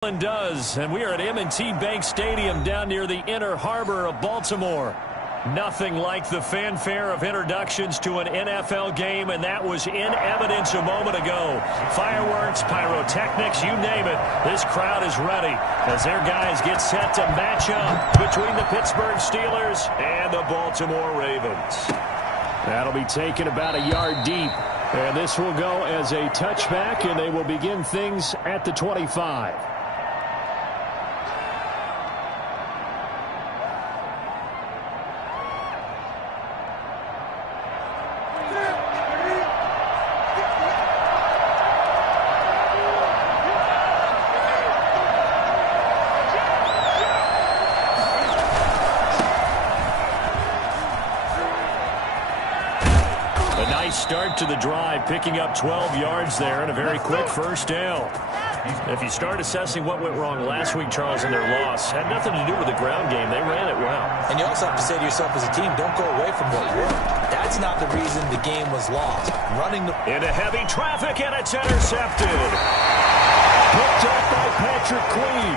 Does, and we are at M&T Bank Stadium down near the inner harbor of Baltimore. Nothing like the fanfare of introductions to an NFL game, and that was in evidence a moment ago. Fireworks, pyrotechnics, you name it. This crowd is ready as their guys get set to match up between the Pittsburgh Steelers and the Baltimore Ravens. That'll be taken about a yard deep, and this will go as a touchback, and they will begin things at the 25. Start to the drive, picking up 12 yards there and a very quick first down. If you start assessing what went wrong last week, Charles, in their loss, had nothing to do with the ground game. They ran it well. And you also have to say to yourself as a team, don't go away from what worked. That's not the reason the game was lost. Running into heavy traffic, and it's intercepted. Picked up by Patrick Queen.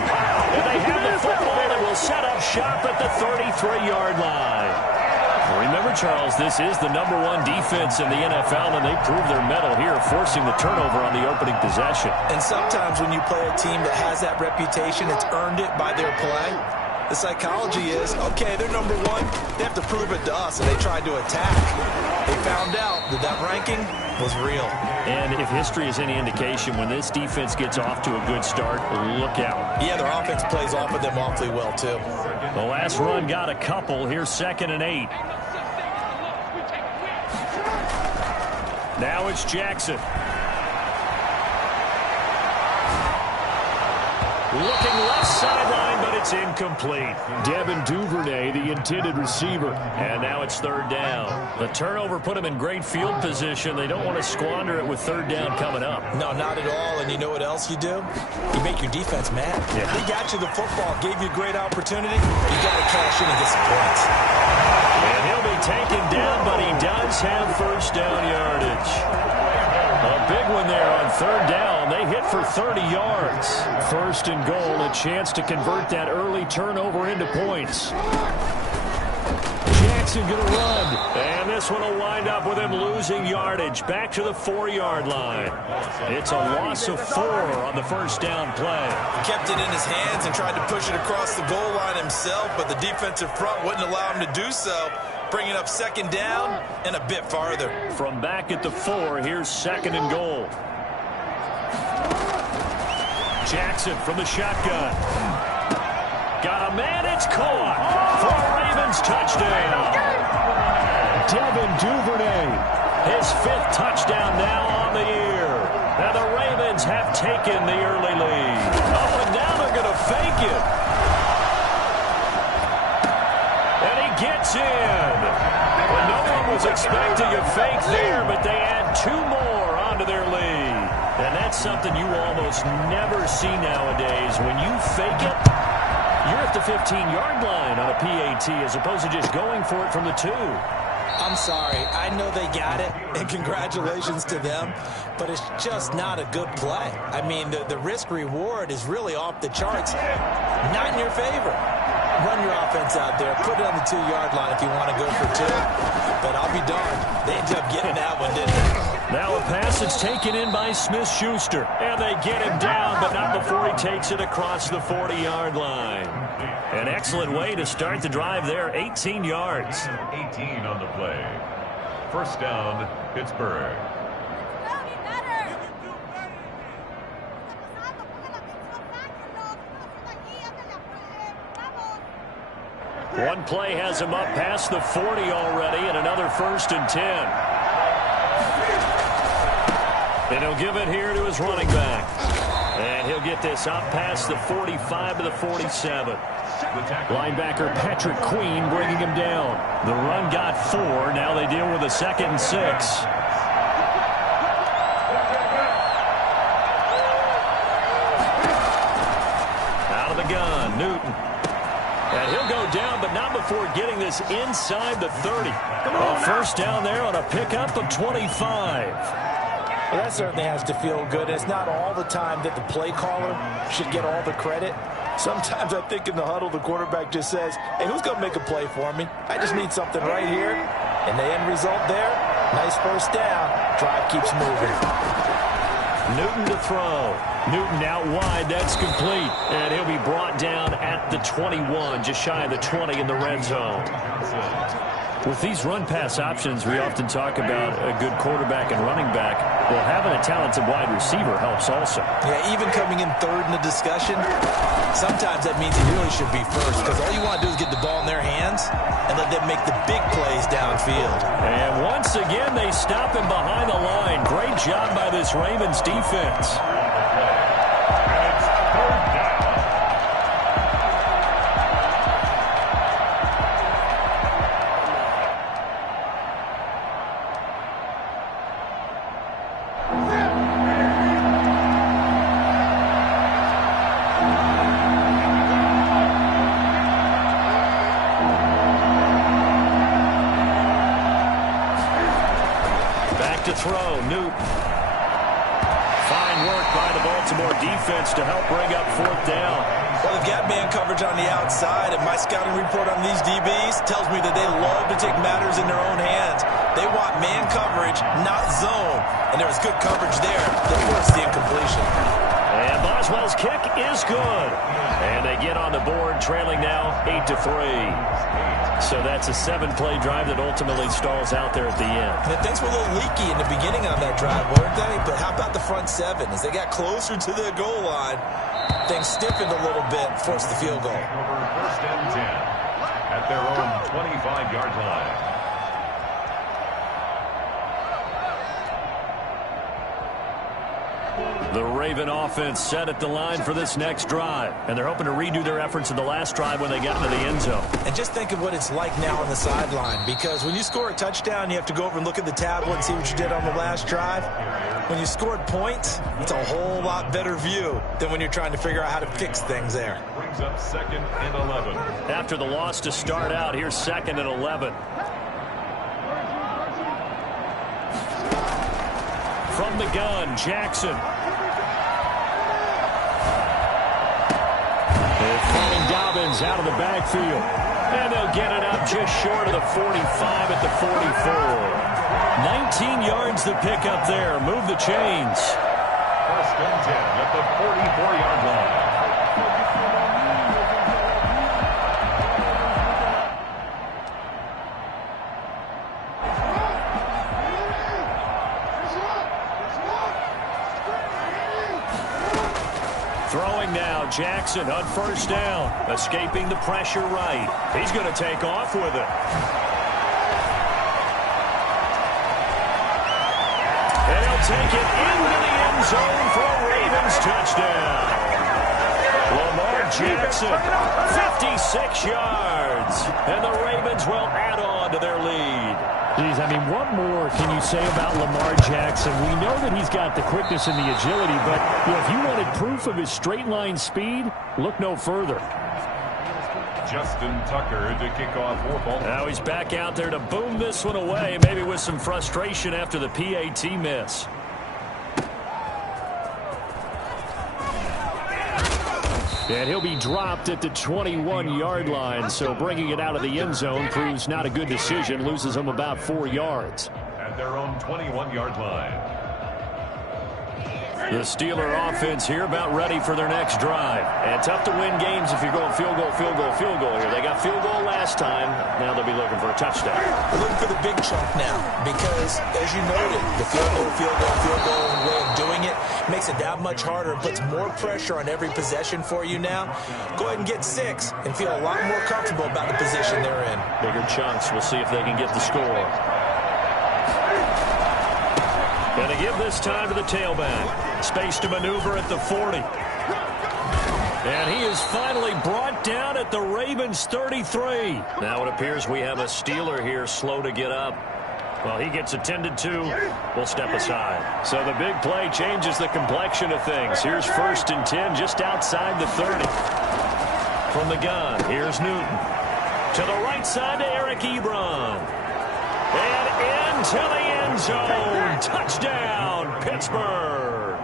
And they have the football and will set up shop at the 33-yard line. Remember, Charles, this is the #1 defense in the NFL, and they proved their mettle here, forcing the turnover on the opening possession. And sometimes when you play a team that has that reputation, it's earned it by their play. The psychology is, okay, they're #1. They have to prove it to us, and they tried to attack. They found out that that ranking was real. And if history is any indication, when this defense gets off to a good start, look out. Yeah, their offense plays off of them awfully well, too. The last run got a couple. Here's 2nd and 8. Now it's Jackson. Looking left sideline, but it's incomplete. Devin Duvernay, the intended receiver. And now it's 3rd down. The turnover put him in great field position. They don't want to squander it with 3rd down coming up. No, not at all. And you know what else you do? You make your defense mad. Yeah. They got you the football, gave you a great opportunity. You got to cash in and get some points. And he'll be taken down, but he does have 1st down yardage. A big one there on 3rd down. They hit for 30 yards. 1st and goal, a chance to convert that early turnover into points. Jackson going to run. And this one will wind up with him losing yardage. Back to the 4-yard line. It's a loss of 4 on the 1st down play. He kept it in his hands and tried to push it across the goal line himself, but the defensive front wouldn't allow him to do so. Bringing up 2nd down and a bit farther. From back at the 4, here's 2nd and goal. Jackson from the shotgun. Got a man, it's caught. For a Ravens touchdown. Devin Duvernay, his 5th touchdown now on the year. Now the Ravens have taken the early lead. Oh, and now they're going to fake it. And he gets in. Well, no one was expecting a fake there, but they add 2 more onto their lead. And that's something you almost never see nowadays. When you fake it, you're at the 15-yard line on a PAT as opposed to just going for it from the 2. I'm sorry. I know they got it, and congratulations to them, but it's just not a good play. I mean, the risk-reward is really off the charts. Not in your favor. Run your offense out there. Put it on the 2-yard line if you want to go for 2. But I'll be darned. They ended up getting that one, didn't they? Now a pass that's taken in by Smith-Schuster. And they get him down, but not before he takes it across the 40-yard line. An excellent way to start the drive there. 18 yards. 18 on the play. 1st down, Pittsburgh. One play has him up past the 40 already, and another 1st and 10. And he'll give it here to his running back. And he'll get this up past the 45 to the 47. Linebacker Patrick Queen bringing him down. The run got 4. Now they deal with a 2nd and 6. Out of the gun, Newton. And he'll go down, but not before getting this inside the 30. A 1st down there on a pickup of 25. Well, that certainly has to feel good. It's not all the time that the play caller should get all the credit. Sometimes I think in the huddle, the quarterback just says, hey, who's going to make a play for me? I just need something right here. And the end result there, nice first down. Drive keeps moving. Newton to throw. Newton out wide. That's complete. And he'll be brought down at the 21, just shy of the 20 in the red zone. With these run-pass options, we often talk about a good quarterback and running back. Well, having a talented wide receiver helps also. Yeah, even coming in third in the discussion, sometimes that means he really should be first, because all you want to do is get the ball in their hands and let them make the big plays downfield. And once again, they stop him behind the line. Great job by this Ravens defense. To throw, Newton. Fine work by the Baltimore defense to help bring up fourth down. Well, they've got man coverage on the outside, and my scouting report on these DBs tells me that they love to take matters in their own hands. They want man coverage, not zone. And there was good coverage there that forced the incompletion. And Boswell's kick is good. And they get on the board, trailing now 8-3. So that's a 7-play drive that ultimately stalls out there at the end. And things were a little leaky in the beginning on that drive, weren't they? But how about the front seven? As they got closer to the goal line, things stiffened a little bit, forced the field goal. First and 10 at their own 25-yard line. The Raven offense set at the line for this next drive. And they're hoping to redo their efforts in the last drive when they got into the end zone. And just think of what it's like now on the sideline. Because when you score a touchdown, you have to go over and look at the tablet and see what you did on the last drive. When you scored points, it's a whole lot better view than when you're trying to figure out how to fix things there. Brings up 2nd and 11. After the loss to start out, here's 2nd and 11. From the gun, Jackson. Dobbins out of the backfield. And they'll get it up just short of the 45 at the 44. 19 yards to pick up there. Move the chains. First and 10 at the 44-yard line. Throwing now, Jackson on first down. Escaping the pressure right. He's going to take off with it. And he'll take it into the end zone for a Ravens touchdown. Lamar Jackson, 56 yards. And the Ravens will add on to their lead. Geez, I mean, what more can you say about Lamar Jackson? We know that he's got the quickness and the agility, but if you wanted proof of his straight-line speed, look no further. Justin Tucker to kick off for Baltimore. Now he's back out there to boom this one away, maybe with some frustration after the PAT miss. And he'll be dropped at the 21-yard line, so bringing it out of the end zone proves not a good decision, loses him about 4 yards. At their own 21-yard line. The Steeler offense here about ready for their next drive. And tough to win games if you're going field goal, field goal, field goal here. They got field goal last time. Now they'll be looking for a touchdown. We're looking for the big chunk now because, as you noted, the field goal way of doing it makes it that much harder and puts more pressure on every possession for you now. Go ahead and get 6 and feel a lot more comfortable about the position they're in. Bigger chunks. We'll see if they can get the score. Going to give this time to the tailback. Space to maneuver at the 40. And he is finally brought down at the Ravens 33. Now it appears we have a Steeler here slow to get up. Well, he gets attended to. We'll step aside. So the big play changes the complexion of things. Here's 1st and 10 just outside the 30. From the gun, here's Newton. To the right side to Eric Ebron. And into the end zone. Touchdown, Pittsburgh.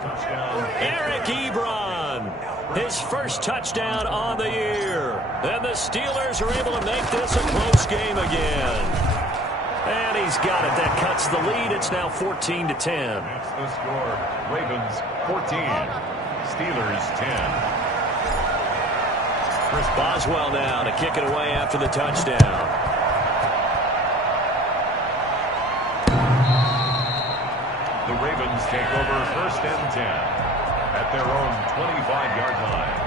Eric Ebron, his first touchdown on the year. And the Steelers are able to make this a close game again. And he's got it. That cuts the lead. It's now 14-10. That's the score. Ravens 14, Steelers 10. Chris Boswell now to kick it away after the touchdown. The Ravens take over 1st and 10 at their own 25-yard line.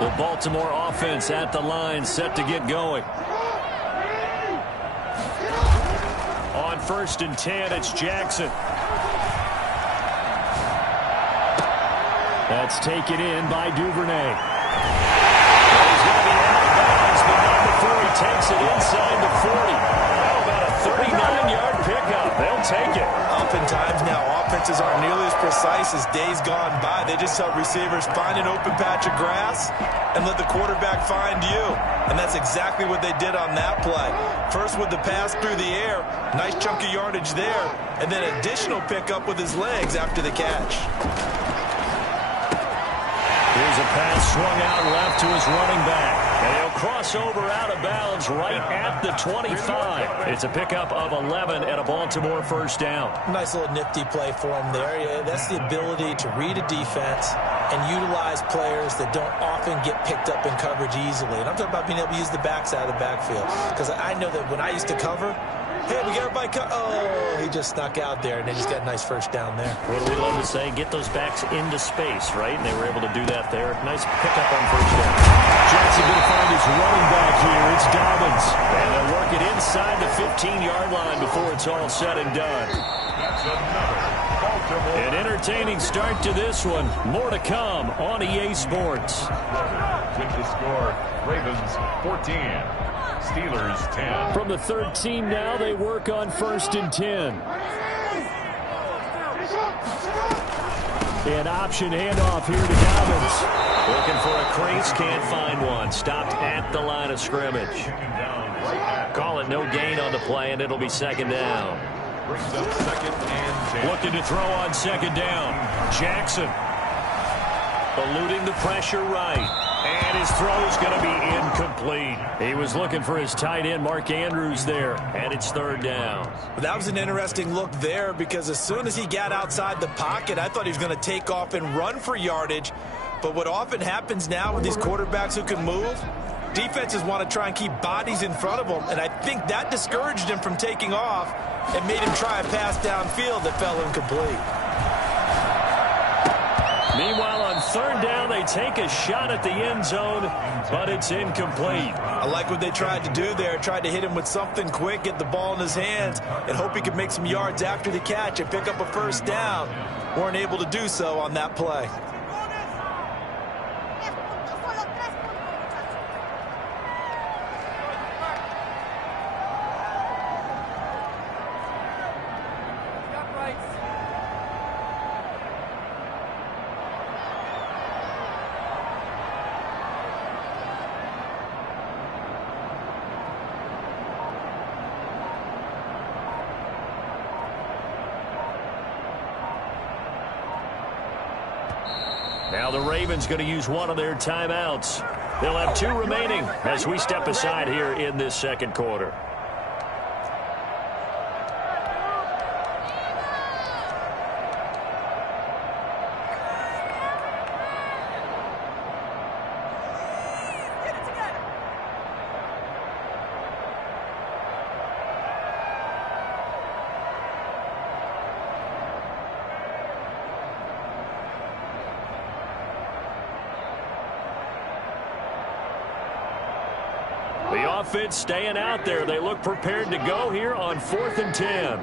The Baltimore offense at the line, set to get going. On 1st and 10, it's Jackson. That's taken in by Duvernay. He's going to be out of bounds, but not before he takes it inside the 40. How about a 39-yard pickup? They'll take it. Oftentimes now, offenses aren't nearly as precise as days gone by. They just help receivers find an open patch of grass and let the quarterback find you. And that's exactly what they did on that play. First with the pass through the air, nice chunk of yardage there, and then additional pickup with his legs after the catch. Here's a pass swung out left to his running back. And he'll cross over out of bounds right at the 25. It's a pickup of 11 and a Baltimore first down. Nice little nifty play for him there. Yeah, that's the ability to read a defense and utilize players that don't often get picked up in coverage easily. And I'm talking about being able to use the backs out of the backfield. Because I know that when I used to cover, hey, we got everybody oh, he just snuck out there, and they just got a nice first down there. What do we love to say? Get those backs into space, right? And they were able to do that there. Nice pickup on first down. Jackson going to find his running back here. It's Dobbins. And they'll work it inside the 15-yard line before it's all said and done. That's another Baltimore. An entertaining start to this one. More to come on EA Sports. With the score, Ravens 14, Steelers 10. From the 13 now, they work on 1st and 10. An option handoff here to Dobbins. Looking for a crease, can't find one. Stopped at the line of scrimmage. Call it no gain on the play, and it'll be 2nd down. Brings up 2nd and 10. Looking to throw on 2nd down. Jackson eluding the pressure right. And his throw's going to be incomplete. He was looking for his tight end, Mark Andrews, there. And it's 3rd down. Well, that was an interesting look there because as soon as he got outside the pocket, I thought he was going to take off and run for yardage. But what often happens now with these quarterbacks who can move, defenses want to try and keep bodies in front of them. And I think that discouraged him from taking off and made him try a pass downfield that fell incomplete. Meanwhile, on 3rd down, they take a shot at the end zone, but it's incomplete. I like what they tried to do there. Tried to hit him with something quick, get the ball in his hands, and hope he could make some yards after the catch and pick up a first down. Weren't able to do so on that play. Now the Ravens going to use one of their timeouts. They'll have 2 remaining as we step aside here in this 2nd quarter. The offense staying out there. They look prepared to go here on 4th and 10.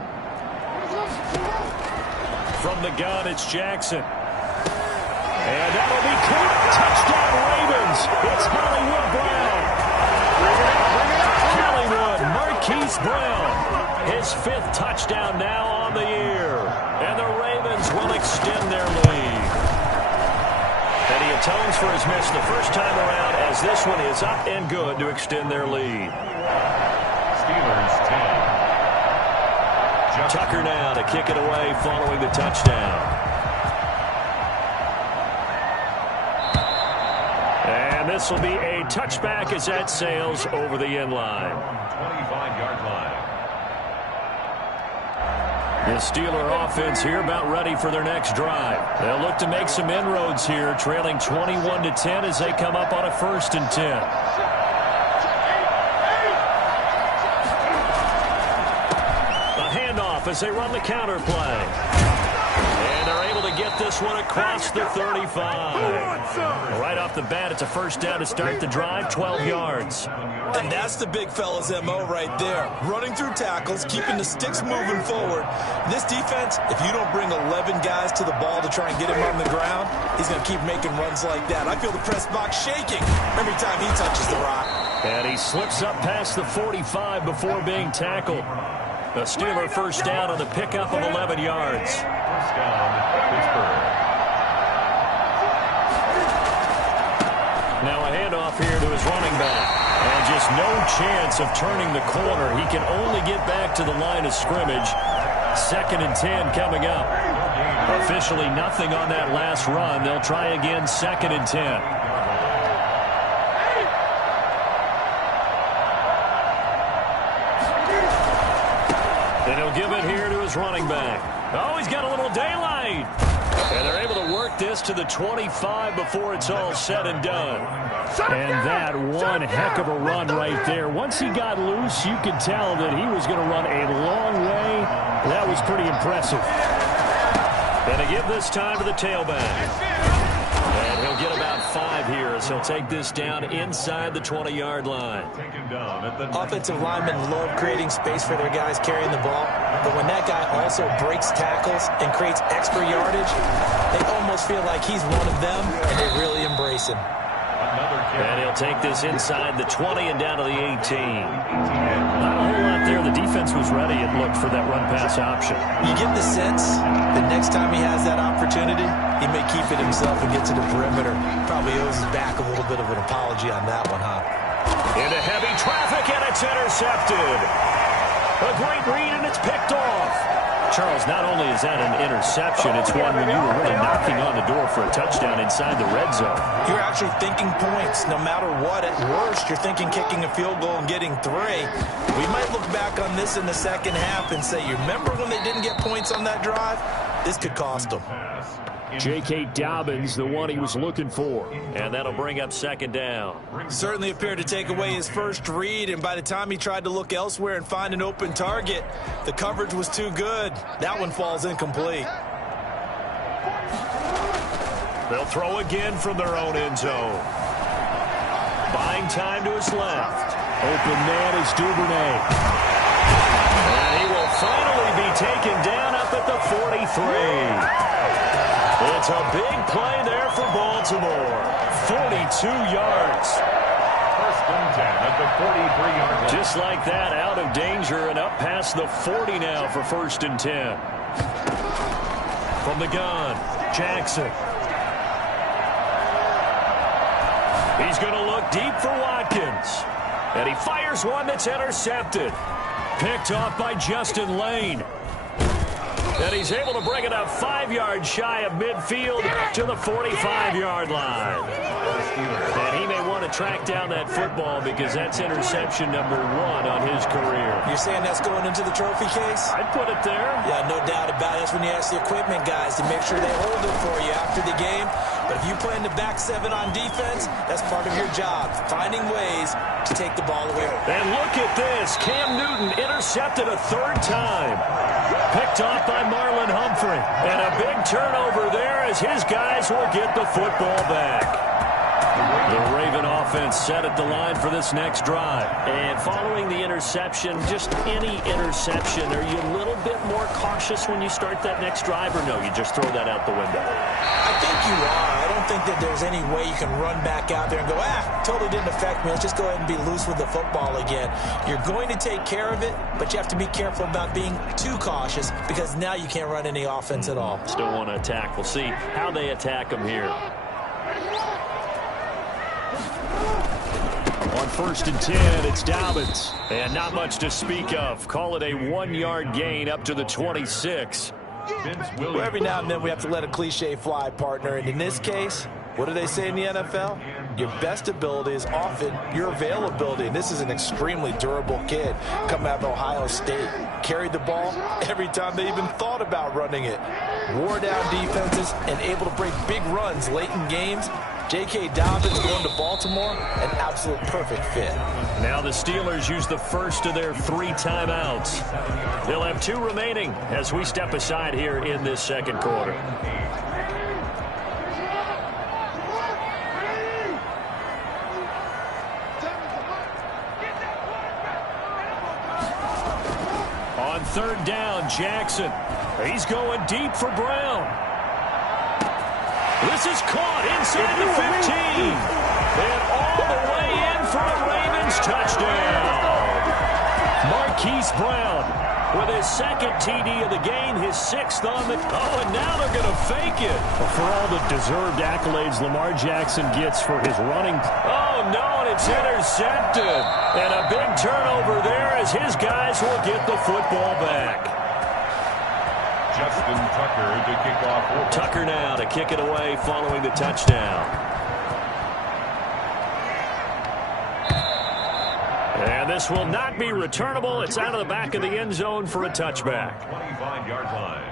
From the gun, it's Jackson. And that'll be caught. Touchdown, Ravens. It's Hollywood Brown. Hollywood, Marquise Brown. His his 5th touchdown now on the year. And the Ravens will extend their lead. And he atones for his miss the first time around as this one is up and good to extend their lead. Steelers 10. Tucker now to kick it away following the touchdown. And this will be a touchback as that sails over the end line. 25-yard line. The Steeler offense here about ready for their next drive. They'll look to make some inroads here, trailing 21-10 as they come up on a 1st and 10. A handoff as they run the counter play. And they're able to get this one across the 35. Right off the bat, it's a 1st down to start the drive, 12 yards. And that's the big fella's MO right there. Running through tackles, keeping the sticks moving forward. This defense, if you don't bring 11 guys to the ball to try and get him on the ground, he's going to keep making runs like that. I feel the press box shaking every time he touches the rock. And he slips up past the 45 before being tackled. The Steeler 1st down on the pickup of 11 yards. 1st down, Pittsburgh. Now a handoff here to his running back. And just no chance of turning the corner. He can only get back to the line of scrimmage. 2nd and 10 coming up. Officially nothing on that last run. They'll try again 2nd and 10. And he'll give it here to his running back. Oh, he's got a little daylight. And they're able to work this to the 25 before it's all said and done. And that one heck of a run right there. Once he got loose, you could tell that he was going to run a long way. That was pretty impressive. And to give this time to the tailback. And he'll get about 5 here as he'll take this down inside the 20-yard line. Offensive linemen love creating space for their guys carrying the ball. But when that guy also breaks tackles and creates extra yardage, they almost feel like he's one of them, and they really embrace him. And he'll take this inside the 20 and down to the 18. Not a whole lot there. The defense was ready, it looked, for that run-pass option. You get the sense that next time he has that opportunity, he may keep it himself and get to the perimeter. Probably owes his back a little bit of an apology on that one, huh? Into heavy traffic, and it's intercepted. A great read, and it's picked off. Charles, not only is that an interception, it's one when you were really knocking on the door for a touchdown inside the red zone. You're actually thinking points no matter what. At worst, you're thinking kicking a field goal and getting 3. We might look back on this in the 2nd half and say, you remember when they didn't get points on that drive? This could cost them. J.K. Dobbins, the one he was looking for. And that'll bring up 2nd down. Certainly appeared to take away his first read, and by the time he tried to look elsewhere and find an open target, the coverage was too good. That one falls incomplete. They'll throw again from their own end zone. Buying time to his left. Open man is Duvernay. And he will finally be taken down up at the 43. It's a big play there for Baltimore. 42 yards. 1st and 10 at the 43-yard line. Just like that, out of danger and up past the 40 now for 1st and 10. From the gun, Jackson. He's going to look deep for Watkins. And he fires one that's intercepted. Picked off by Justin Lane. And he's able to bring it up 5 yards shy of midfield to the 45-yard line. And he may want to track down that football because that's interception number 1 on his career. You're saying that's going into the trophy case? I'd put it there. Yeah, no doubt about it. That's when you ask the equipment guys to make sure they hold it for you after the game. But if you play in the back 7 on defense, that's part of your job, finding ways to take the ball away. And look at this. Cam Newton intercepted a 3rd time. Picked off by Marlon Humphrey. And a big turnover there as his guys will get the football back. The Raven offense set at the line for this next drive. And following the interception, just any interception, are you a little bit more cautious when you start that next drive, or no, you just throw that out the window? I think you are. I don't think that there's any way you can run back out there and go, totally didn't affect me. Let's just go ahead and be loose with the football again. You're going to take care of it, but you have to be careful about being too cautious because now you can't run any offense at all. Still want to attack. We'll see how they attack them here. On 1st and 10, it's Dobbins. And not much to speak of. Call it a 1-yard gain up to the 26. Well, every now and then we have to let a cliche fly, partner. And in this case, what do they say in the NFL? Your best ability is often your availability. And this is an extremely durable kid coming out of Ohio State. Carried the ball every time they even thought about running it. Wore down defenses and able to break big runs late in games. J.K. Dobbins going to Baltimore, an absolute perfect fit. Now the Steelers use the first of their 3 timeouts. They'll have 2 remaining as we step aside here in this second quarter. On 3rd down, Jackson. He's going deep for Brown. This is caught inside the 15. And all the way in for a Ravens touchdown. Marquise Brown with his 2nd TD of the game, his 6th on the... Oh, and now they're going to fake it. Well, for all the deserved accolades Lamar Jackson gets for his running... Oh, no, and it's intercepted. And a big turnover there as his guys will get the football back. Justin Tucker to kick off. Tucker now to kick it away following the touchdown. And this will not be returnable. It's out of the back of the end zone for a touchback. 25-yard line.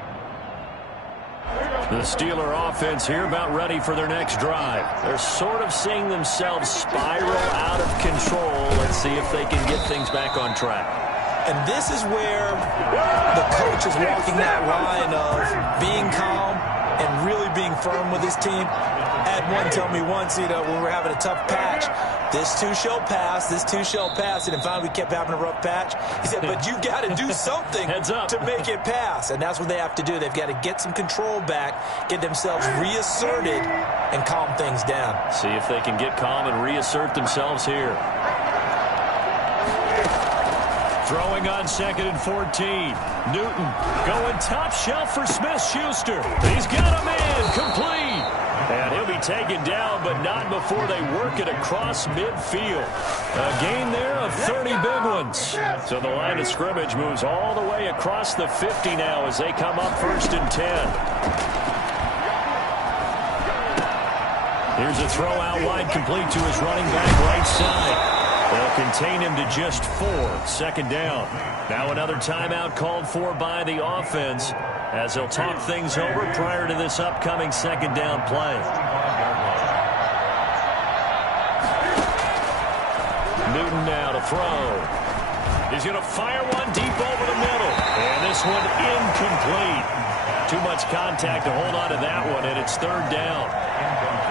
The Steeler offense here about ready for their next drive. They're sort of seeing themselves spiral out of control. Let's see if they can get things back on track. And this is where the coach is walking that line of being calm and really being firm with his team. Had one tell me once, when we were having a tough patch, this too shall pass, this too shall pass. And finally we kept having a rough patch. He said, but you got to do something to make it pass. And that's what they have to do. They've got to get some control back, get themselves reasserted, and calm things down. See if they can get calm and reassert themselves here. Throwing on 2nd and 14. Newton going top shelf for Smith-Schuster. He's got him in, complete. And he'll be taken down, but not before they work it across midfield. A gain there of 30 big ones. So the line of scrimmage moves all the way across the 50 now as they come up 1st and 10. Here's a throw out wide, complete to his running back right side. They'll contain him to just 4. 2nd down. Now another timeout called for by the offense as they'll talk things over prior to this upcoming 2nd down play. Newton now to throw. He's going to fire one deep over the middle. And this one incomplete. Too much contact to hold on to that one, and it's 3rd down.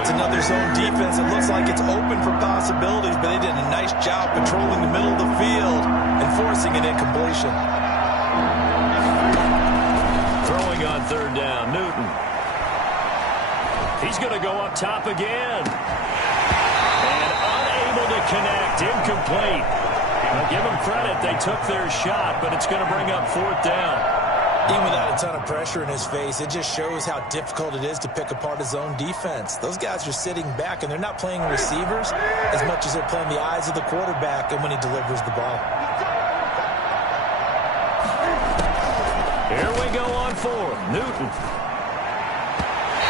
It's another zone defense. It looks like it's open for possibilities, but they did a nice job controlling the middle of the field and forcing an incompletion. Throwing on 3rd down, Newton. He's going to go up top again. And unable to connect, incomplete. Now give them credit, they took their shot, but it's going to bring up 4th down. Even without a ton of pressure in his face, it just shows how difficult it is to pick apart his own defense. Those guys are sitting back, and they're not playing receivers as much as they're playing the eyes of the quarterback and when he delivers the ball. Here we go on 4th. Newton.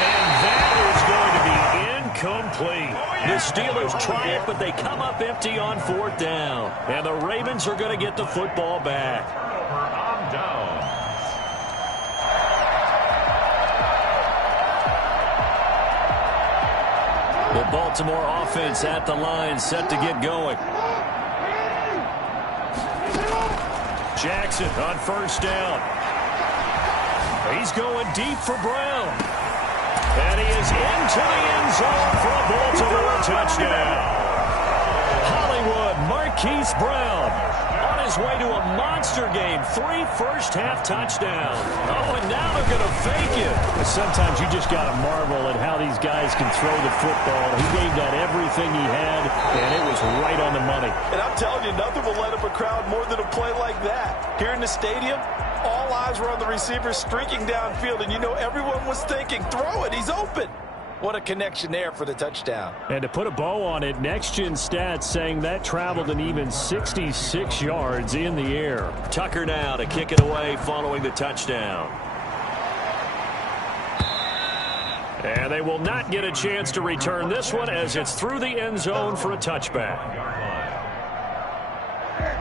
And that is going to be incomplete. The Steelers try it, but they come up empty on 4th down. And the Ravens are going to get the football back. On down. The Baltimore offense at the line, set to get going. Jackson on 1st down. He's going deep for Brown. And he is into the end zone for a Baltimore touchdown. Marquise Brown on his way to a monster game. 3 first-half touchdowns. Oh, and now they're going to fake it. Sometimes you just got to marvel at how these guys can throw the football. He gave that everything he had, and it was right on the money. And I'm telling you, nothing will let up a crowd more than a play like that. Here in the stadium, all eyes were on the receiver streaking downfield, and you know everyone was thinking, throw it, he's open. What a connection there for the touchdown. And to put a bow on it, Next Gen Stats saying that traveled an even 66 yards in the air. Tucker now to kick it away following the touchdown. And they will not get a chance to return this one as it's through the end zone for a touchback.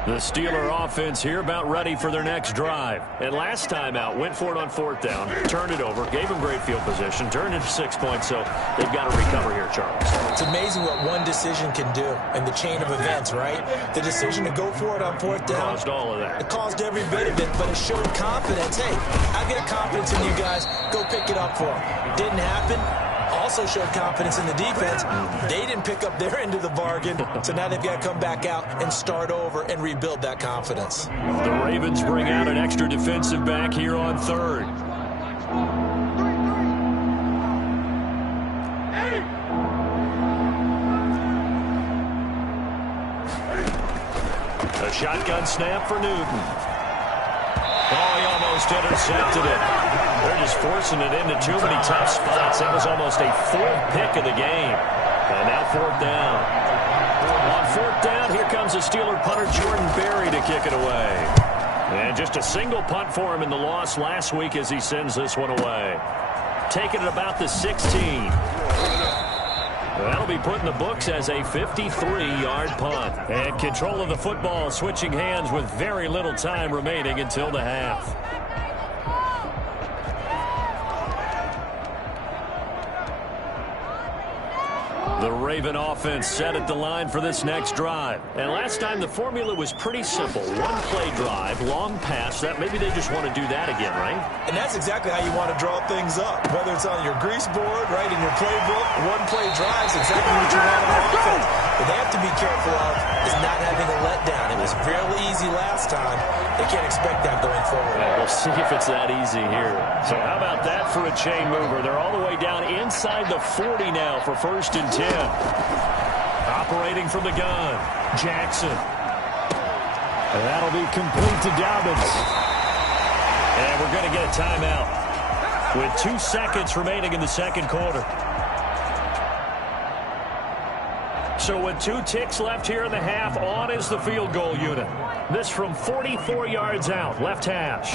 The Steeler offense here about ready for their next drive. And last time out, went for it on 4th down, turned it over, gave them great field position, turned into 6 points, so they've got to recover here, Charles. It's amazing what one decision can do in the chain of events, right? The decision to go for it on 4th down. Caused all of that. It caused every bit of it, but it showed confidence. Hey, I've got confidence in you guys. Go pick it up for them. Didn't happen. Also showed confidence in the defense. They didn't pick up their end of the bargain, so now they've got to come back out and start over and rebuild that confidence. The Ravens bring out an extra defensive back here on 3rd. A shotgun snap for Newton. Oh, he almost intercepted it. They're just forcing it into too many tough spots. That was almost a 4th pick of the game. And now 4th down. On 4th down, here comes the Steeler punter Jordan Berry to kick it away. And just a single punt for him in the loss last week as he sends this one away. Taking it about the 16. That'll be put in the books as a 53-yard punt. And control of the football switching hands with very little time remaining until the half. The Raven offense set at the line for this next drive. And last time the formula was pretty simple. One-play drive, long pass. That maybe they just want to do that again, right? And that's exactly how you want to draw things up. Whether it's on your grease board, right, in your playbook, one-play drives exactly what you want on offense. What they have to be careful of is not having a letdown. It was fairly easy last time. They can't expect that going forward. Yeah, we'll see if it's that easy here. So how about that for a chain mover? They're all the way down inside the 40 now for 1st and 10. Operating from the gun, Jackson. And that'll be complete to Dobbins. And we're going to get a timeout with 2 seconds remaining in the 2nd quarter. So with 2 ticks left here in the half, on is the field goal unit. This from 44 yards out, left hash.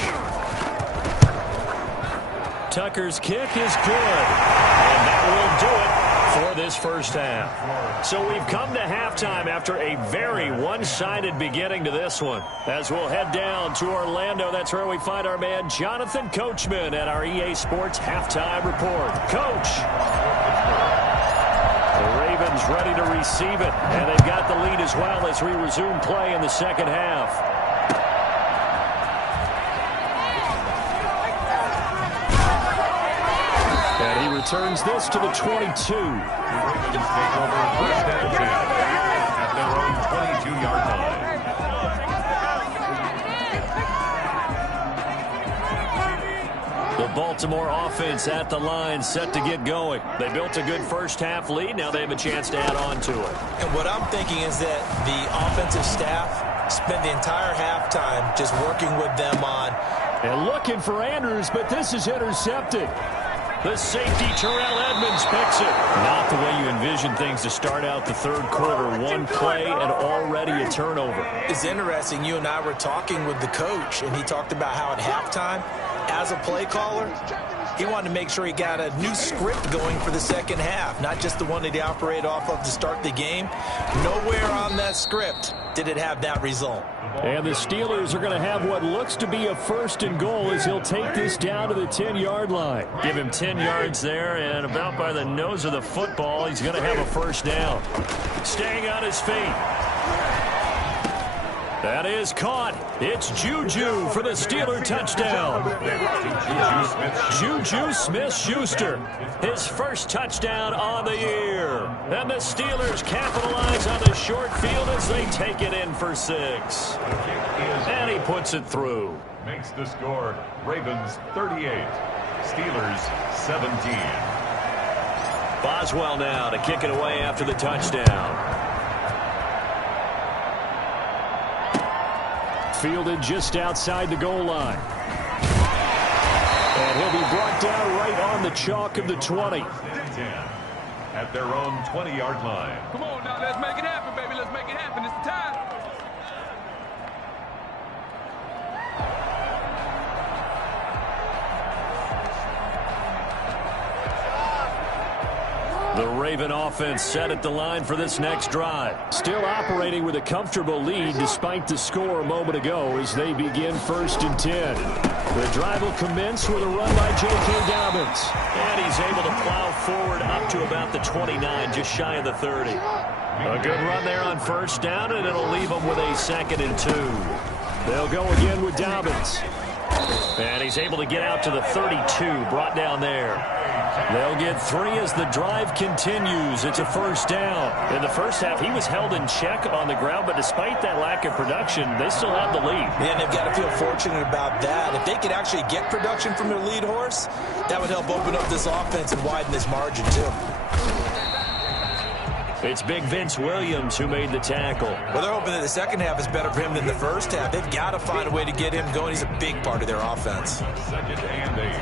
Tucker's kick is good. And that will do it for this first half. So we've come to halftime after a very one-sided beginning to this one. As we'll head down to Orlando, that's where we find our man Jonathan Coachman at our EA Sports Halftime Report. Coach! The Ravens ready to receive it, and they've got the lead as well as we resume play in the 2nd half. And he returns this to the 22. The Ravens take over 1st and 10 at their own 22-yard line. The Baltimore offense at the line, set to get going. They built a good first-half lead. Now they have a chance to add on to it. And what I'm thinking is that the offensive staff spent the entire halftime just working with them on. And looking for Andrews, but this is intercepted. The safety, Terrell Edmonds, picks it. Not the way you envision things to start out the 3rd quarter. One play and already a turnover. It's interesting. You and I were talking with the coach, and he talked about how at halftime, as a play caller, he wanted to make sure he got a new script going for the 2nd half, not just the one that he operated off of to start the game. Nowhere on that script did it have that result. And the Steelers are going to have what looks to be a 1st and goal as he'll take this down to the 10-yard line. Give him 10 yards there, and about by the nose of the football, he's going to have a 1st down. Staying on his feet. That is caught. It's Juju for the Steeler touchdown. Juju Smith-Schuster, his first touchdown on the year. And the Steelers capitalize on the short field as they take it in for 6. And he puts it through. Makes the score Ravens 38, Steelers 17. Boswell now to kick it away after the touchdown. Fielded just outside the goal line. And he'll be brought down right on the chalk of the 20. 10 at their own 20-yard line. Come on now, let's make it happen, baby. Let's make it happen. It's the time. The Raven offense set at the line for this next drive. Still operating with a comfortable lead despite the score a moment ago as they begin 1st and 10. The drive will commence with a run by J.K. Dobbins. And he's able to plow forward up to about the 29, just shy of the 30. A good run there on 1st down, and it'll leave them with a 2nd and 2. They'll go again with Dobbins. And he's able to get out to the 32, brought down there. They'll get 3 as the drive continues. It's a 1st down. In the first half, he was held in check on the ground, but despite that lack of production, they still have the lead. And they've got to feel fortunate about that. If they could actually get production from their lead horse, that would help open up this offense and widen this margin, too. It's Big Vince Williams who made the tackle. Well, they're hoping that the second half is better for him than the first half. They've got to find a way to get him going. He's a big part of their offense. 2nd and 8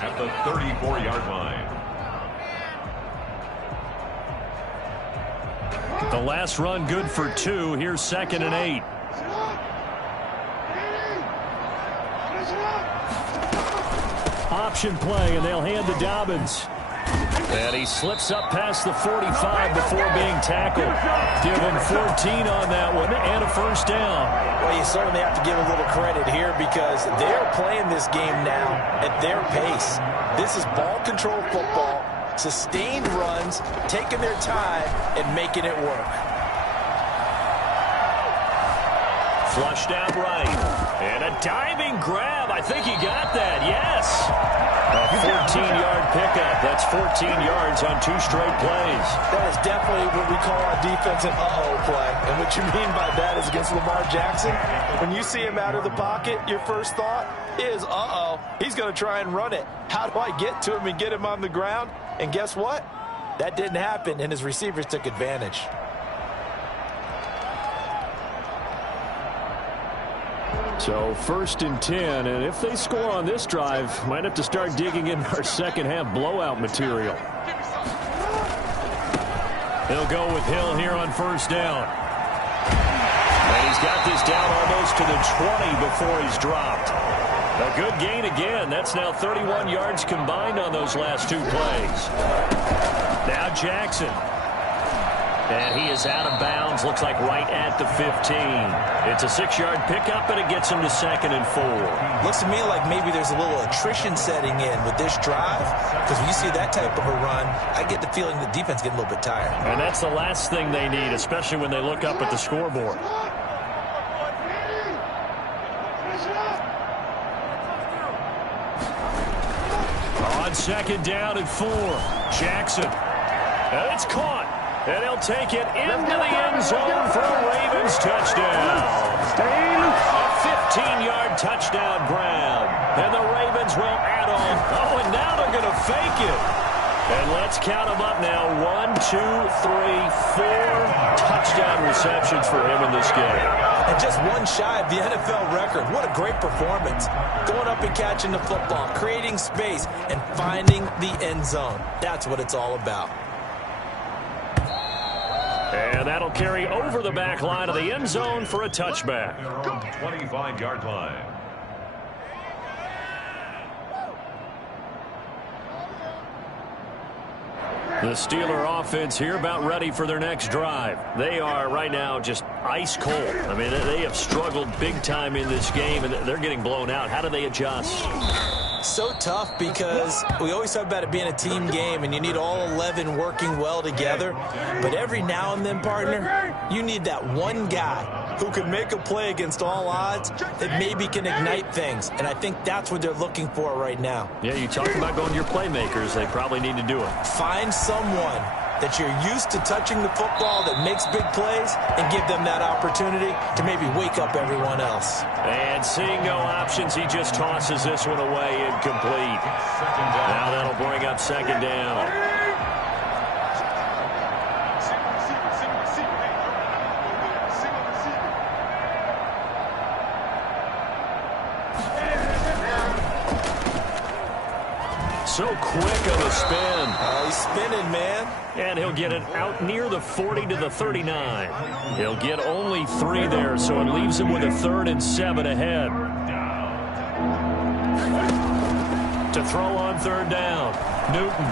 at the 34-yard line. The last run good for 2. Here's 2nd and 8. Option play, and they'll hand to Dobbins. And he slips up past the 45 before being tackled. Give him 14 on that one and a 1st down. Well, you certainly have to give a little credit here because they're playing this game now at their pace. This is ball control football, sustained runs, taking their time and making it work. Flushed out right. And a diving grab. I think he got that. Yes. A 14-yard pickup. That's 14 yards on 2 straight plays. That is definitely what we call our defense an uh-oh play. And what you mean by that is against Lamar Jackson, when you see him out of the pocket, your first thought is, uh-oh, he's going to try and run it. How do I get to him and get him on the ground? And guess what? That didn't happen, and his receivers took advantage. So 1st and 10, and if they score on this drive, might have to start digging in our second half blowout material. He'll go with Hill here on 1st down. And he's got this down almost to the 20 before he's dropped. A good gain again. That's now 31 yards combined on those last 2 plays. Now Jackson. And he is out of bounds, looks like right at the 15. It's a 6-yard pickup, and it gets him to 2nd and 4. Looks to me like maybe there's a little attrition setting in with this drive, because when you see that type of a run, I get the feeling the defense getting a little bit tired. And that's the last thing they need, especially when they look up at the scoreboard. On 2nd down and 4, Jackson. And it's caught. And he'll take it into the end zone for a Ravens touchdown. A 15-yard touchdown grab. And the Ravens will add on. Oh, and now they're going to fake it. And let's count them up now. 1, 2, 3, 4 touchdown receptions for him in this game. And just one shy of the NFL record. What a great performance. Going up and catching the football, creating space, and finding the end zone. That's what it's all about. And that'll carry over the back line of the end zone for a touchback. Their own 25-yard line. The Steeler offense here about ready for their next drive. They are right now just ice cold. I mean, they have struggled big time in this game, and they're getting blown out. How do they adjust? So tough because we always talk about it being a team game and you need all 11 working well together. But every now and then, partner, you need that one guy who can make a play against all odds that maybe can ignite things. And I think that's what they're looking for right now. Yeah, you talk about going to your playmakers. They probably need to do it. Find someone that you're used to touching the football that makes big plays and give them that opportunity to maybe wake up everyone else. And seeing no options, he just tosses this one away incomplete. Now that'll bring up second down. So quick on the spin. He's spinning, man. And he'll get it out near the 40 to the 39. He'll get only 3 there, so it leaves him with a 3rd and 7 ahead. To throw on 3rd down. Newton.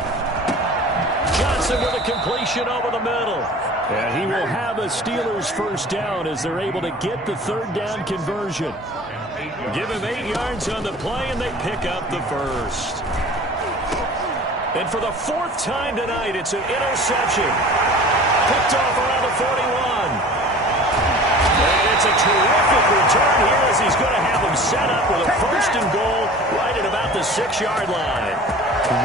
Johnson with a completion over the middle. And he will have a Steelers first down as they're able to get the 3rd down conversion. Give him 8 yards on the play, and they pick up the first. And for the 4th time tonight, it's an interception. Picked off around the 41. And it's a terrific return here as he's going to have him set up with a 1st and goal right at about the 6-yard line.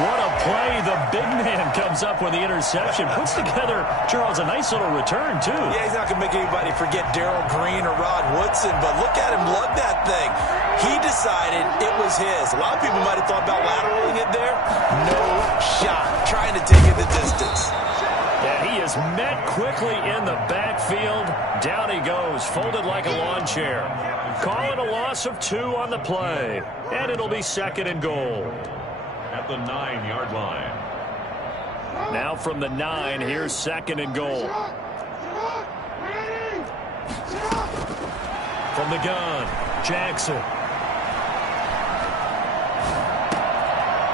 What a play. The big man comes up with the interception. Puts together, Charles, a nice little return, too. Yeah, he's not going to make anybody forget Darrell Green or Rod Woodson, but look at him lug that thing. He decided it was his. A lot of people might have thought about lateraling it there. No shot. Trying to take it the distance. Yeah, he is met quickly in the backfield. Down he goes, folded like a lawn chair. Call it a loss of 2 on the play. And it'll be 2nd and goal. At the 9-yard line. Now from the 9, here's 2nd and goal. From the gun, Jackson.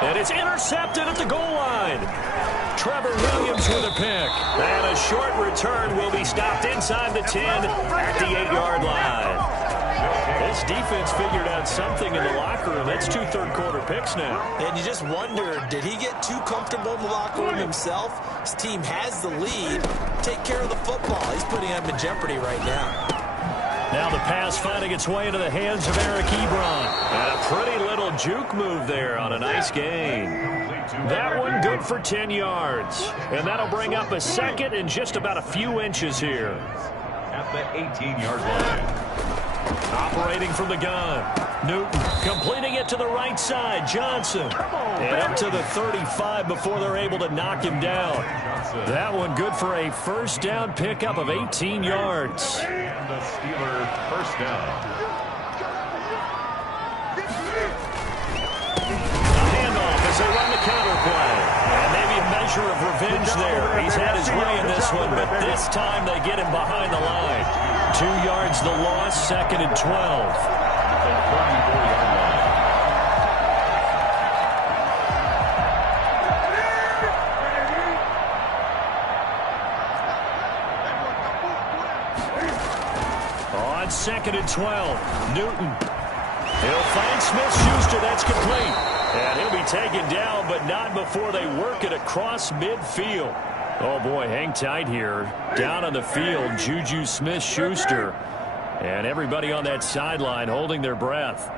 And it's intercepted at the goal line. Trevor Williams with a pick. And a short return will be stopped inside the 10 at the 8-yard line. This defense figured out something in the locker room. That's 2 third-quarter picks now. And you just wonder, did he get too comfortable in the locker room himself? His team has the lead. Take care of the football. He's putting him in jeopardy right now. Now the pass finding its way into the hands of Eric Ebron. And a pretty little juke move there on a nice gain. That one good for 10 yards. And that'll bring up a 2nd and just about a few inches here. At the 18-yard line. Operating from the gun. Newton completing it to the right side. Johnson. And up to the 35 before they're able to knock him down. That one good for a 1st down pickup of 18 yards. And the Steelers first down. A handoff as they run the counter play. And maybe a measure of revenge there. He's had his way in this one, but this time they get him behind the line. 2 yards the loss, 2nd and 12. The 34-yard line. On 2nd and 12, Newton. He'll find Smith-Schuster. That's complete. And he'll be taken down, but not before they work it across midfield. Oh, boy, hang tight here. Down on the field, Juju Smith-Schuster. And everybody on that sideline holding their breath.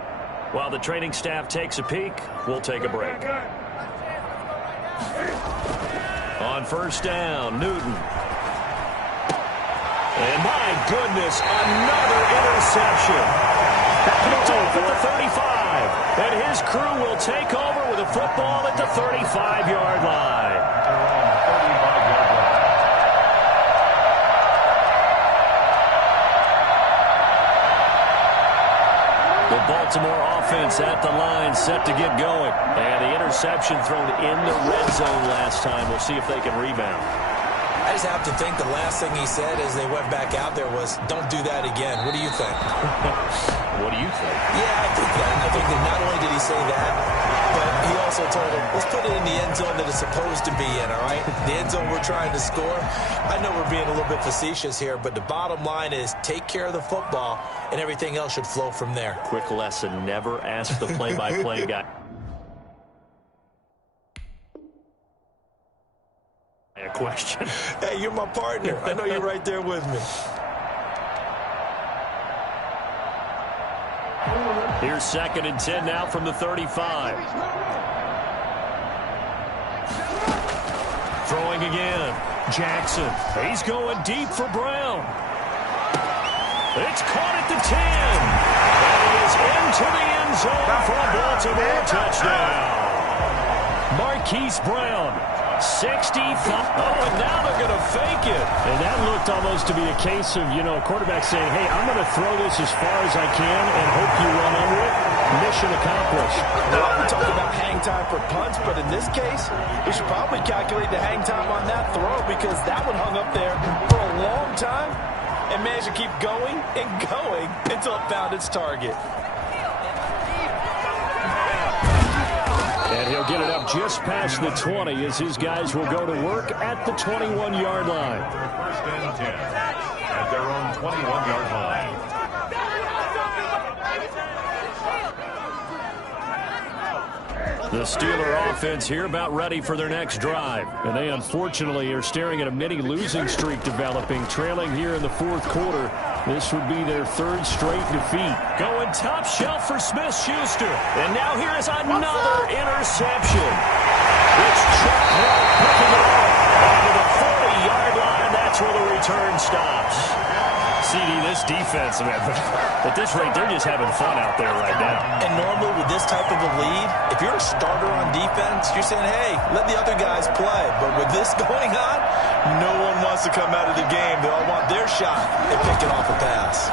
While the training staff takes a peek, we'll take a break. On 1st down, Newton. And my goodness, another interception. Picked off at the 35. And his crew will take over with a football at the 35-yard line. The Baltimore offense at the line set to get going. And the interception thrown in the red zone last time. We'll see if they can rebound. I just have to think the last thing he said as they went back out there was, don't do that again. What do you think? What do you think? Yeah, I think that. I think that not only did he say that, but he also told him, let's put it in the end zone that it's supposed to be in, all right? The end zone we're trying to score. I know we're being a little bit facetious here, but the bottom line is take care of the football, and everything else should flow from there. Quick lesson, never ask the play-by-play guy a question. Hey, you're my partner. I know you're right there with me. Here's 2nd and 10 now from the 35. Throwing again. Jackson, he's going deep for Brown. It's caught at the 10. And he is into the end zone for a Baltimore touchdown. Marquise Brown, 65. Oh, and now they're going to fake it. And that looked almost to be a case of, a quarterback saying, hey, I'm going to throw this as far as I can and hope you run under it. Mission accomplished. Well, we talk about hang time for punts, but in this case, we should probably calculate the hang time on that throw because that one hung up there for a long time and managed to keep going and going until it found its target. And he'll get it up just past the 20 as his guys will go to work at the 21-yard line. First and 10 at their own 21-yard line. The Steeler offense here about ready for their next drive. And they unfortunately are staring at a mini losing streak developing, trailing here in the fourth quarter. This would be their third straight defeat. Going top shelf for Smith-Schuster. And now here is another interception. It's Chuck Hill picking it up onto the 40-yard line. That's where the return stops. CD, this defense, man, at this rate, they're just having fun out there right now. And normally with this type of a lead, if you're a starter on defense, you're saying, hey, let the other guys play. But with this going on, no one wants to come out of the game. They all want their shot at picking off a pass.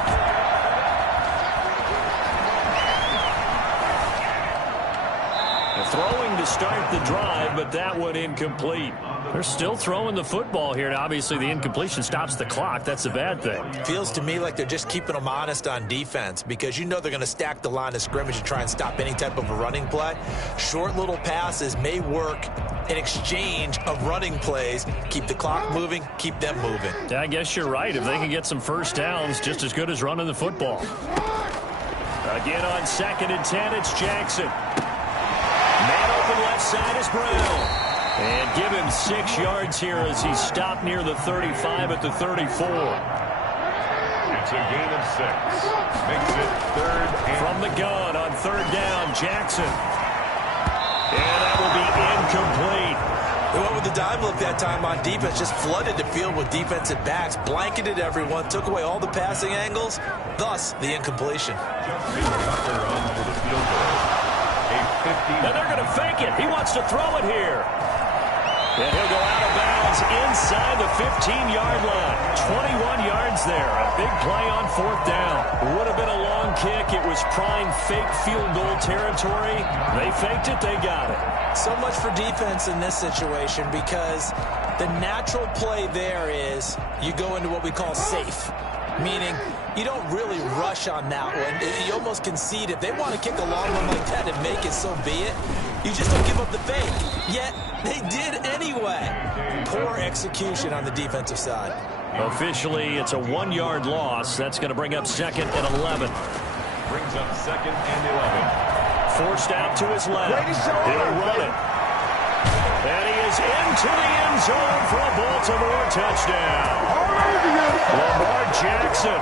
Throwing to start the drive, but that one incomplete. They're still throwing the football here, and obviously the incompletion stops the clock. That's a bad thing. Feels to me like they're just keeping them honest on defense because you know they're going to stack the line of scrimmage and try and stop any type of a running play. Short little passes may work in exchange of running plays. Keep the clock moving, keep them moving. Yeah, I guess you're right. If they can get some first downs, just as good as running the football. Again on 2nd and 10, it's Jackson. Man open left side is Brown. And give him 6 yards here as he stopped near the 35 at the 34. It's a gain of 6. Makes it third and... From the gun on 3rd down, Jackson. And that will be incomplete. They went with the dime look that time on defense, just flooded the field with defensive backs, blanketed everyone, took away all the passing angles, thus the incompletion. Justin Tucker on for the field goal. And they're going to fake it. He wants to throw it here. And he'll go out of bounds inside the 15-yard line. 21 yards there. A big play on 4th down. Would have been a long kick. It was prime fake field goal territory. They faked it. They got it. So much for defense in this situation because the natural play there is you go into what we call safe. Meaning, you don't really rush on that one. You almost concede if they want to kick a long one like that and make it, so be it. You just don't give up the fake. Yet, they did anyway. Poor execution on the defensive side. Officially, it's a 1-yard loss. That's going to bring up 2nd and 11. Brings up 2nd and 11. Forced out to his left. He'll run it. And he is into the end zone for a Baltimore touchdown. Lamar Jackson,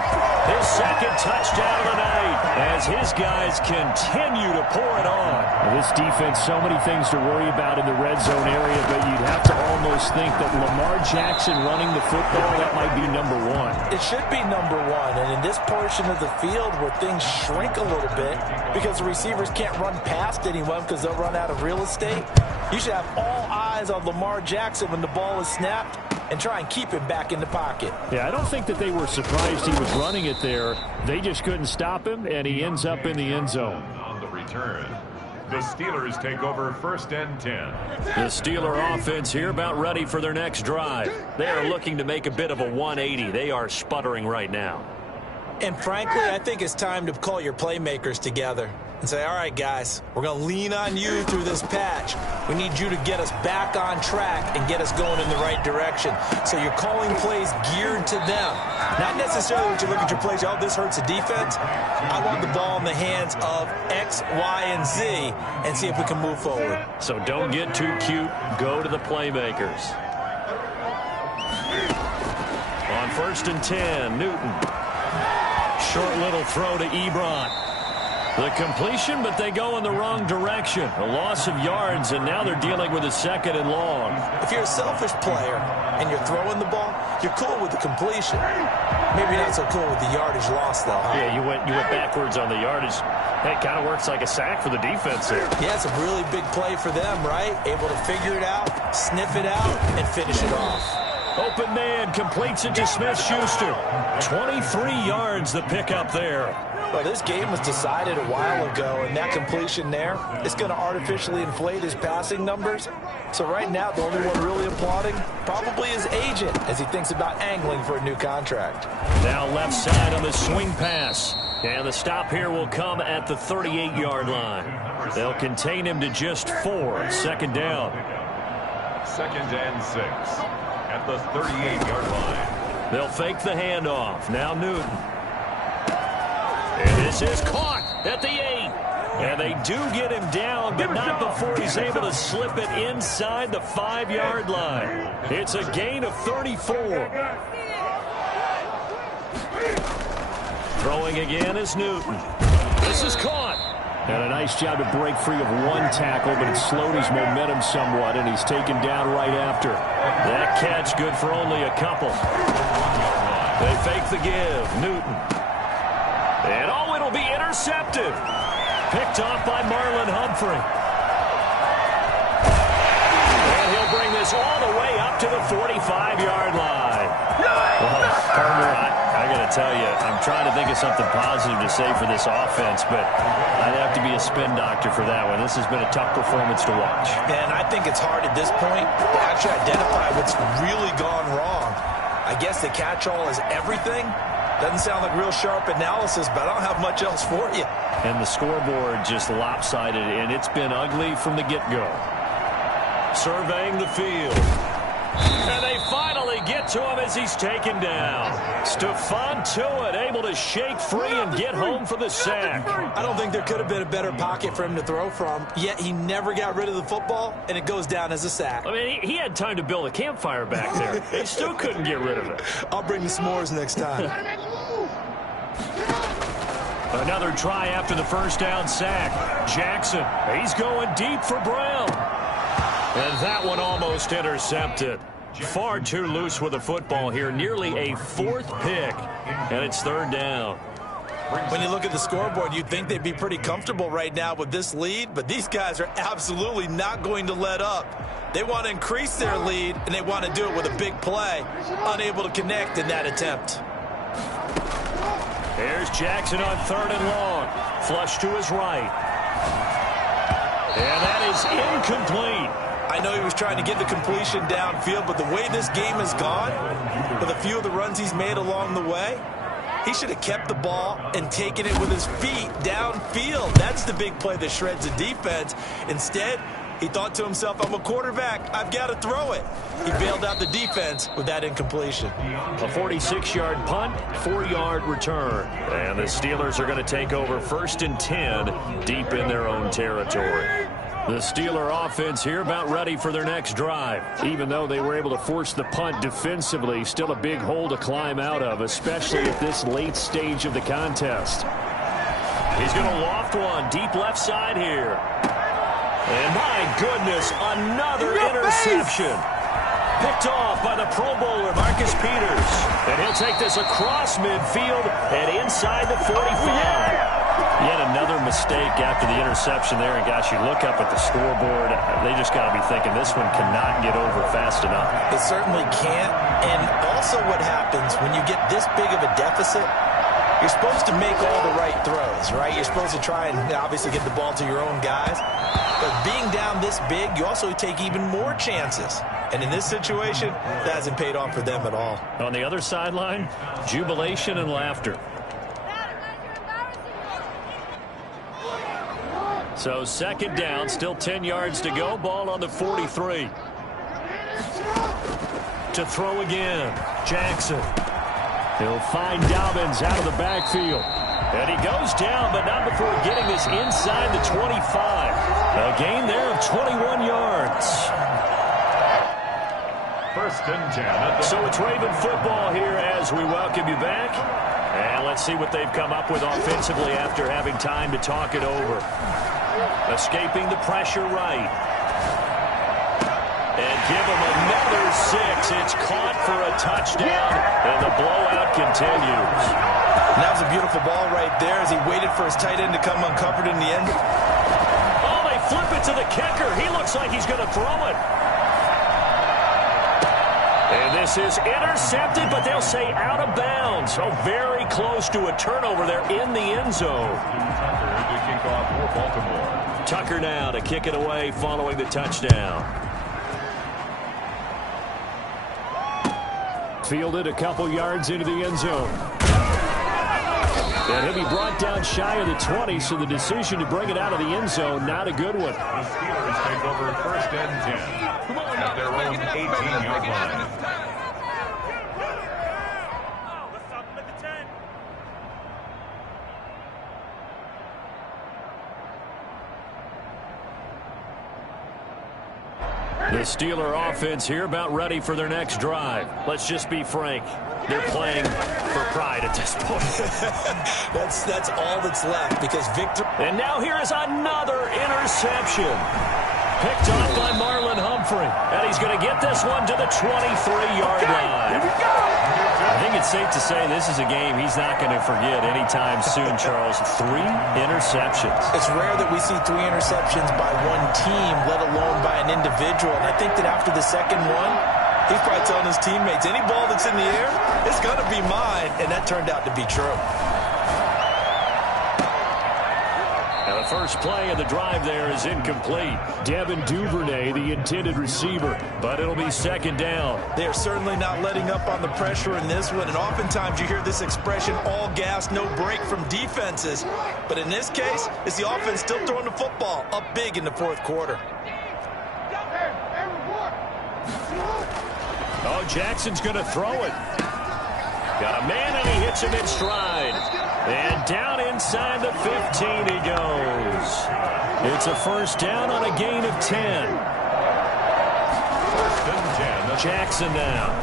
his 2nd touchdown of the night as his guys continue to pour it on. Well, this defense, so many things to worry about in the red zone area, but you'd have to almost think that Lamar Jackson running the football, that might be number 1. It should be number 1, and in this portion of the field where things shrink a little bit because the receivers can't run past anyone because they'll run out of real estate, you should have all eyes on Lamar Jackson when the ball is snapped and try and keep him back in the pocket. Yeah, I don't think that they were surprised he was running it there. They just couldn't stop him, and he ends up in the end zone. On the return, the Steelers take over 1st and 10. The Steeler offense here about ready for their next drive. They are looking to make a bit of a 180. They are sputtering right now. And frankly, I think it's time to call your playmakers together and say, all right, guys, we're going to lean on you through this patch. We need you to get us back on track and get us going in the right direction. So you're calling plays geared to them. Not necessarily when you look at your plays, oh, this hurts the defense. I want the ball in the hands of X, Y, and Z and see if we can move forward. So don't get too cute. Go to the playmakers. On 1st and 10, Newton. Short little throw to Ebron. The completion, but they go in the wrong direction. A loss of yards, and now they're dealing with a 2nd and long. If you're a selfish player and you're throwing the ball, you're cool with the completion. Maybe not so cool with the yardage loss, though. Huh? Yeah, you went backwards on the yardage. That kind of works like a sack for the defense there. Yeah, it's a really big play for them, right? Able to figure it out, sniff it out, and finish it off. Open man completes it to Smith-Schuster. 23 yards the pickup there. Well, this game was decided a while ago, and that completion there is going to artificially inflate his passing numbers. So right now, the only one really applauding probably his agent as he thinks about angling for a new contract. Now left side on the swing pass. And the stop here will come at the 38-yard line. They'll contain him to just 4. 2nd down. 2nd and 6 at the 38-yard line. They'll fake the handoff. Now Newton. And this is caught at the 8. And they do get him down, but not before he's able to slip it inside the 5-yard line. It's a gain of 34. Throwing again is Newton. This is caught. And a nice job to break free of one tackle, but it slowed his momentum somewhat, and he's taken down right after. That catch good for only a couple. They fake the give. Newton. And it'll be intercepted. Picked off by Marlon Humphrey. And he'll bring this all the way up to the 45-yard line. Well, partner, I got to tell you, I'm trying to think of something positive to say for this offense, but I'd have to be a spin doctor for that one. This has been a tough performance to watch. Man, I think it's hard at this point to actually identify what's really gone wrong. I guess the catch-all is everything. Doesn't sound like real sharp analysis, but I don't have much else for you. And the scoreboard just lopsided, and it's been ugly from the get-go. Surveying the field. And they finally get to him as he's taken down. Stephon Tuitt able to shake free and get home for the sack. I don't think there could have been a better pocket for him to throw from, yet he never got rid of the football, and it goes down as a sack. I mean, he had time to build a campfire back there. He still couldn't get rid of it. I'll bring the s'mores next time. Another try after the 1st down sack. Jackson, he's going deep for Brown. And that one almost intercepted. Far too loose with the football here. Nearly a 4th pick. And it's 3rd down. When you look at the scoreboard, you'd think they'd be pretty comfortable right now with this lead, but these guys are absolutely not going to let up. They want to increase their lead, and they want to do it with a big play. Unable to connect in that attempt. There's Jackson on 3rd and long. Flush to his right. And that is incomplete. I know he was trying to get the completion downfield, but the way this game has gone, with a few of the runs he's made along the way, he should have kept the ball and taken it with his feet downfield. That's the big play that shreds the defense. Instead, he thought to himself, I'm a quarterback. I've got to throw it. He bailed out the defense with that incompletion. A 46-yard punt, 4-yard return. And the Steelers are going to take over 1st and 10 deep in their own territory. The Steeler offense here about ready for their next drive. Even though they were able to force the punt defensively, still a big hole to climb out of, especially at this late stage of the contest. He's going to loft one deep left side here. And my goodness, another interception. Picked off by the Pro Bowler, Marcus Peters. And he'll take this across midfield and inside the 45. Yet another mistake after the interception there. And, gosh, you look up at the scoreboard, they just got to be thinking this one cannot get over fast enough. It certainly can't. And also what happens when you get this big of a deficit, you're supposed to make all the right throws, right? You're supposed to try and obviously get the ball to your own guys. But being down this big, you also take even more chances. And in this situation, that hasn't paid off for them at all. On the other sideline, jubilation and laughter. So 2nd down, still 10 yards to go. Ball on the 43. To throw again, Jackson. He'll find Dobbins out of the backfield. And he goes down, but not before getting this inside the 25. A gain there of 21 yards. 1st and 10. So it's Raven football here as we welcome you back. And let's see what they've come up with offensively after having time to talk it over. Escaping the pressure right. And give them another 6. It's caught for a touchdown, and the blowout continues. And that was a beautiful ball right there as he waited for his tight end to come uncovered in the end. Oh, they flip it to the kicker. He looks like he's going to throw it. And this is intercepted, but they'll say out of bounds. So very close to a turnover there in the end zone. Tucker to kick off for Baltimore. Tucker now to kick it away following the touchdown. Fielded a couple yards into the end zone. And he'll be brought down shy of the 20, so the decision to bring it out of the end zone, not a good one. The Steelers take over 1st and 10 at their own 18-yard line. The Steeler offense here about ready for their next drive. Let's just be frank. They're playing for pride at this point. That's all that's left because victory. And now here is another interception. Picked off by Marlon Humphrey. And he's going to get this one to the 23-yard line. Here we go. I think it's safe to say this is a game he's not going to forget anytime soon, Charles. 3 interceptions. It's rare that we see 3 interceptions by one team, let alone by an individual. And I think that after the second one, he's probably telling his teammates, any ball that's in the air, it's going to be mine. And that turned out to be true. Now the first play of the drive there is incomplete. Devin Duvernay, the intended receiver, but it'll be second down. They are certainly not letting up on the pressure in this one, and oftentimes you hear this expression, all gas, no break from defenses. But in this case, it's the offense still throwing the football up big in the 4th quarter. Oh, Jackson's going to throw it. Got a man, and he hits him in stride. And down inside the 15 he goes. It's a first down on a gain of 10. 1st and 10. Jackson now.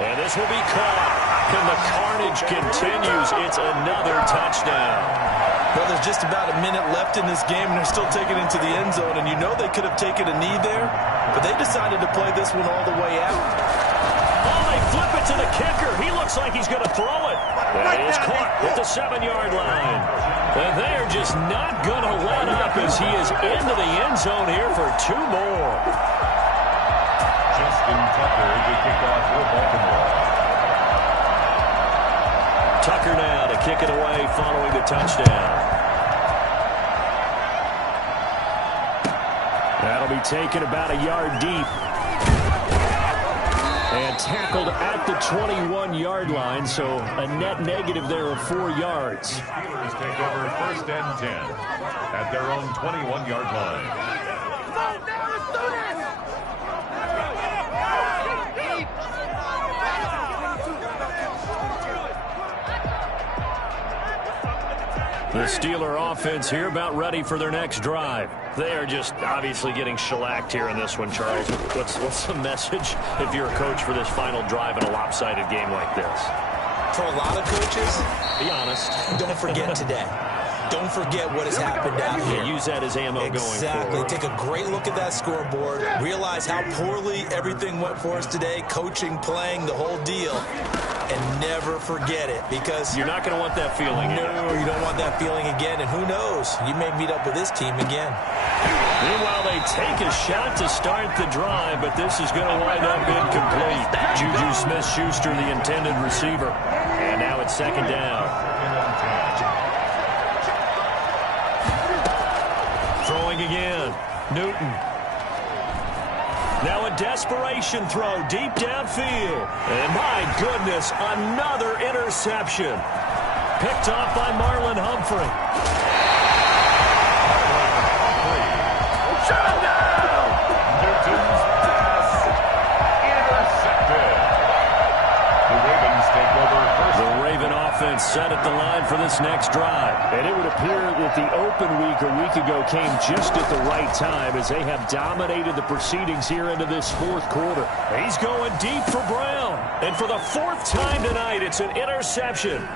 And this will be caught. And the carnage continues. It's another touchdown. Well, there's just about a minute left in this game, and they're still taking it into the end zone. And you know they could have taken a knee there, but they decided to play this one all the way out. Oh, they flip it to the kicker. He looks like he's going to throw it. That is caught at the 7-yard line. And they're just not going to let up as he is into the end zone here for 2 more. Justin Tucker to kick off for Baltimore. Tucker now to kick it away following the touchdown. That'll be taken about a yard deep. And tackled at the 21-yard line, so a net negative there of 4 yards. The Steelers take over 1st and 10 at their own 21-yard line. The Steeler offense here about ready for their next drive. They are just obviously getting shellacked here in this one, Charles. What's the message if you're a coach for this final drive in a lopsided game like this? For a lot of coaches, Be honest. don't forget today. Don't forget what has happened out here. Use that as ammo going Exactly. forward. Take a great look at that scoreboard. Realize how poorly everything went for us today. Coaching, playing, the whole deal. And never forget it, because You're not going to want that feeling. no, you don't want that feeling again. And who knows? You may meet up with this team again. Meanwhile, they take a shot to start the drive, but this is going to wind up incomplete. Juju Smith-Schuster, the intended receiver. And now it's second down. Throwing again. Newton. Now a desperation throw deep downfield. And my goodness, another interception. Picked off by Marlon Humphrey. Shut him down! Newton's pass intercepted. The Ravens take over 1st. The Raven offense set at the line for this next drive. And it would appear that the open week a week ago came just at the right time as they have dominated the proceedings here into this fourth quarter. He's going deep for Brown. And for the fourth time tonight, it's an interception.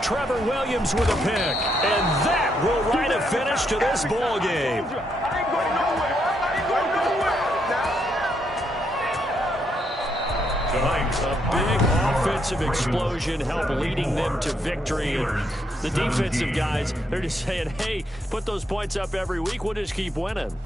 Trevor Williams with a pick. And that will write a finish to this ball game. A big offensive explosion helped leading them to victory. And the defensive guys, they're just saying, hey, put those points up every week. We'll just keep winning.